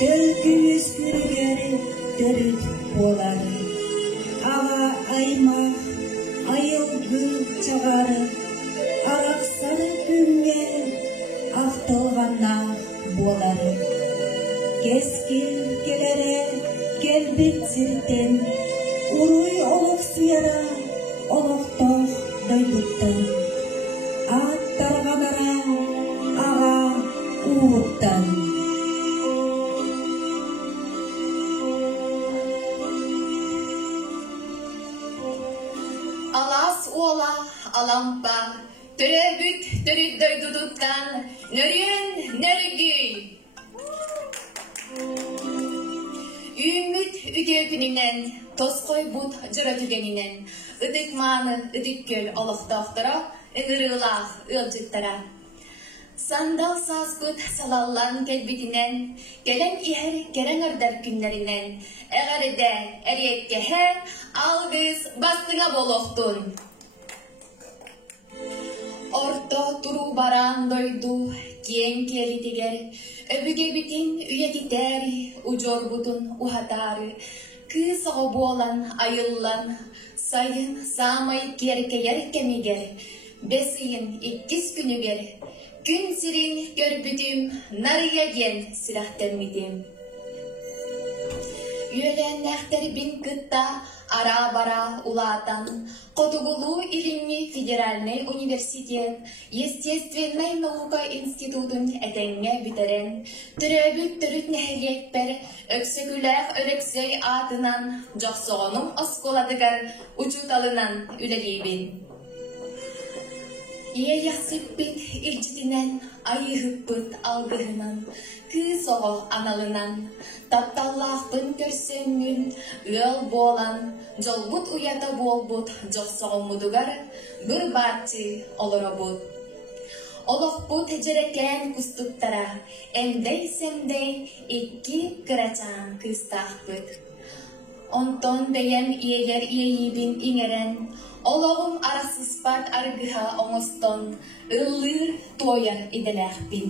Dölkümüz kürgeri dörüt boları. Ağa aymak, ayılgı çağarı. Araqsarı günge aftılğanda boları. Keskil kelere kelbit sirten. Uruy oluk suyara oluktoq doyduttan. Attarğanara ağa uğuttan. Alas ola alampa, töröbük törü doyduduttan, nörüyen nörgüy. Ümit ügöpününen, toskoy but jıra tügeninen, ıdıkmanı ıdık göl oluqtaqtıra, ıngırılaq ılcıttara. Sandal saskut salallan kelbitinen, gelen iher geren ardar günlerinden, eğeride eriyekke her, algız bastına boloqtun. Orta turu baran doydu, kien keli tiger, öbüge bitin üyetiter, ucor butun uhatarı, kız obolan ayıllan, sayın samay kerke yerkemiger, besiyin ikkis günüger, gün sirin görpütüm, narıya gen silahtermidim. Yölenlekter bin kıtta, ara bara ulatan, Котугулу илинни федеральный университет, естественный наука институтын әтәңгә битерен, түрәбүк түрүт нәһәгәкпер, өксөгүләх өрексөй атынан, жақсығының осколадыгар учуталынан үләлейбин. Ие ясыппит илчитинен, айыгыппыт алгыһынан, кыз оғыл аналынан, тапталлақпын көрсөңүн, ыал болан, жолбут уята болбут, жоқсоғымудугар, бір батчы олоробут. Олоқпут жерекен кустуктара, эмдей-семдей, икки кырачан кыстақпыт. Онтон бәйем иелер иейбин иңерен, олоғым арасыспат аргыха оңостон, ыллыр тояр иделәқпин.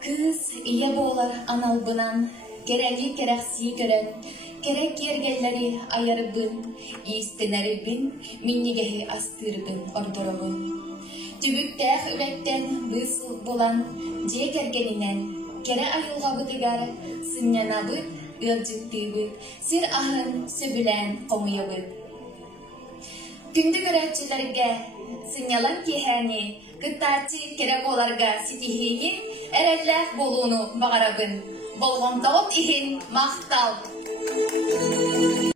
Кыз ие болар аналбынан, керәги керәқси көрен, керек кергелләри айарыбын, истенәрібін, миннигеһи астырыбын ордоробын. Түбүктәх үләктен бысыл болан, же кергенинен, кере айылға бытыгар, сыннянабыт, ылжыттыбыт, сир ахын сөбүлән қоңыйыбыт. Күнді көрәтчілерге сынялан кехәне, кыттачы керек оларға ситихейін, әрәлләк болуыну бағарабын. Болғантауын ихин мақтал.